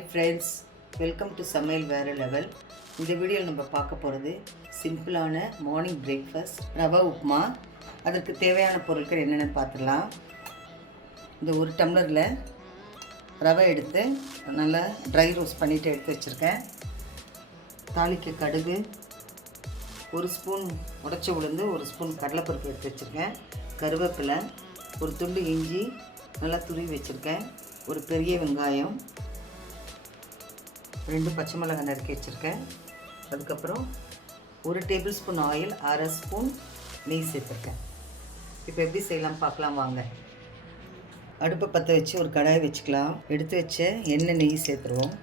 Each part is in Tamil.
Hi friends, welcome to Samayal Vera Level. இந்த வீடியோவில் நம்ம பார்க்க போகிறது சிம்பிளான மார்னிங் பிரேக்ஃபாஸ்ட் ரவா உப்மா. அதற்கு தேவையான பொருட்கள் என்னென்னு பார்த்துடலாம். இந்த ஒரு டம்ளரில் ரவை எடுத்து நல்லா ட்ரை ரோஸ்ட் பண்ணிவிட்டு எடுத்து வச்சுருக்கேன். தாளிக்க கடுகு, ஒரு ஸ்பூன் உடைச்ச உளுந்து, ஒரு ஸ்பூன் கடலைப்பருப்பு எடுத்து வச்சுருக்கேன். கருவேப்பிலை, ஒரு துண்டு இஞ்சி நல்லா துருவி வச்சுருக்கேன். ஒரு பெரிய வெங்காயம், 2 பச்சை மிளகாய் நறுக்கி வச்சுருக்கேன். அதுக்கப்புறம் 1 டேபிள் ஸ்பூன் ஆயில், 1/2 ஸ்பூன் நெய் சேர்த்துருக்கேன். இப்போ எப்படி செய்யலாம் பார்க்கலாம் வாங்க. அடுப்பை பற்ற வச்சு ஒரு கடாயை வச்சுக்கலாம். எடுத்து வச்ச எண்ணெய், நெய் சேர்த்துருவோம்.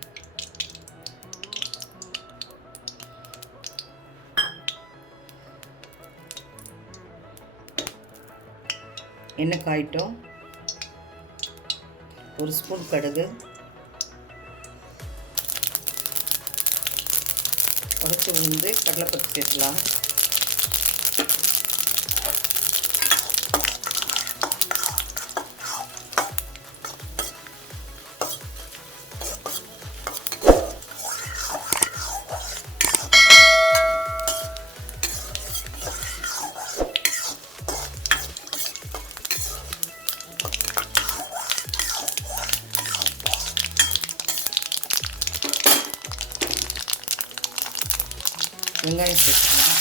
எண்ணெய் காயிட்டும். 1 ஸ்பூன் கடுகு, உடைச்சி உளுந்து, கடலைப்பருப்பு சேர்க்கலாம். வெங்காயம் சேர்த்துக்கலாம்.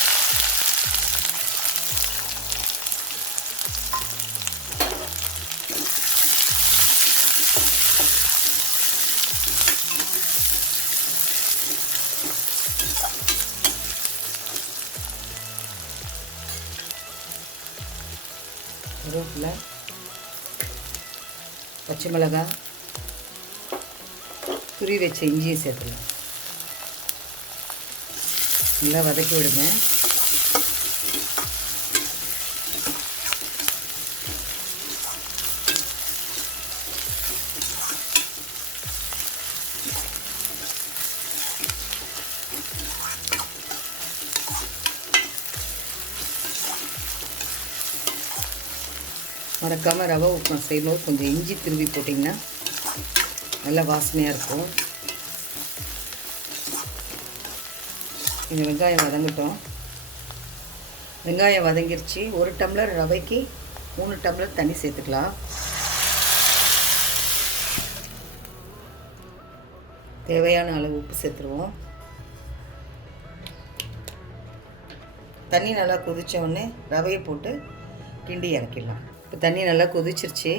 கருவேப்பிலை, பச்சை மிளகாய், துருவி வச்ச இஞ்சியை சேர்த்துக்கலாம். நல்லா வதக்கி விடுங்க. மறக்காமல் ரவை உப்புமா செய்யும்போது கொஞ்சம் இஞ்சி திருவி போட்டிங்கன்னா நல்லா வாசனையாக இருக்கும். இந்த வெங்காயம் வதங்கட்டும். வெங்காயம் வதங்கிருச்சு. 1 டம்ளர் ரவைக்கு 3 டம்ளர் தண்ணி சேர்த்துக்கலாம். தேவையான அளவு உப்பு சேர்த்துருவோம். தண்ணி நல்லா கொதித்த உடனே ரவையை போட்டு கிண்டி இறக்கிடலாம். இப்போ தண்ணி நல்லா கொதிச்சிருச்சு.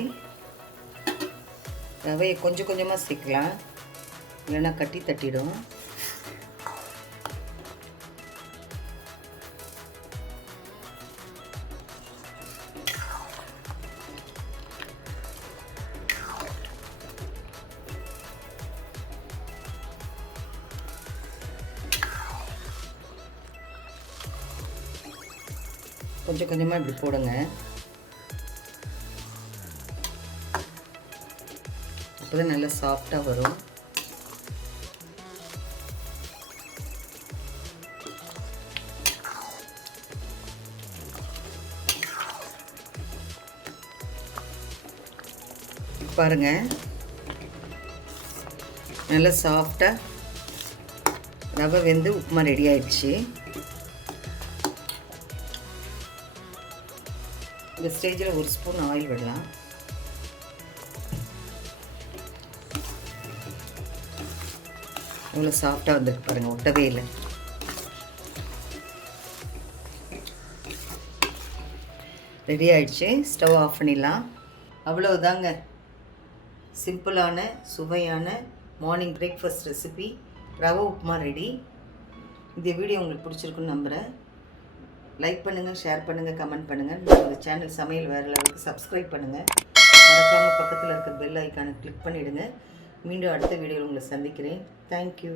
ரவையை கொஞ்சம் கொஞ்சமாக சேர்க்கலாம், இல்லைன்னா கட்டி தட்டிடும். கொஞ்சம் கொஞ்சமாக இப்படி போடுங்க. அப்போ தான் நல்லா சாஃப்டாக வரும். பாருங்கள், நல்லா சாஃப்டாக ரவை வெந்து உப்புமா ரெடி ஆயிடுச்சு. இந்த ஸ்டேஜில் 1 ஸ்பூன் ஆயில் விடலாம். இவ்வளோ சாஃப்டாக வந்துருக்கு பாருங்கள், ஒட்டவே இல்லை. ரெடி ஆகிடுச்சு. ஸ்டவ் ஆஃப் பண்ணிடலாம். அவ்வளோதாங்க, சிம்பிளான சுவையான மார்னிங் பிரேக்ஃபாஸ்ட் ரெசிபி ரவை உப்புமா ரெடி. இந்த வீடியோ உங்களுக்கு பிடிச்சிருக்குன்னு நம்புகிறேன். லைக் பண்ணுங்கள், ஷேர் பண்ணுங்கள், கமெண்ட் பண்ணுங்கள். இந்த சேனல் சமையல் வேறு லெவலுக்கு சப்ஸ்கிரைப் பண்ணுங்கள். மறக்காமல் பக்கத்தில் இருக்க பெல் ஐக்கானை கிளிக் பண்ணிவிடுங்க. மீண்டும் அடுத்த வீடியோவில் உங்களை சந்திக்கிறேன். தேங்க்யூ.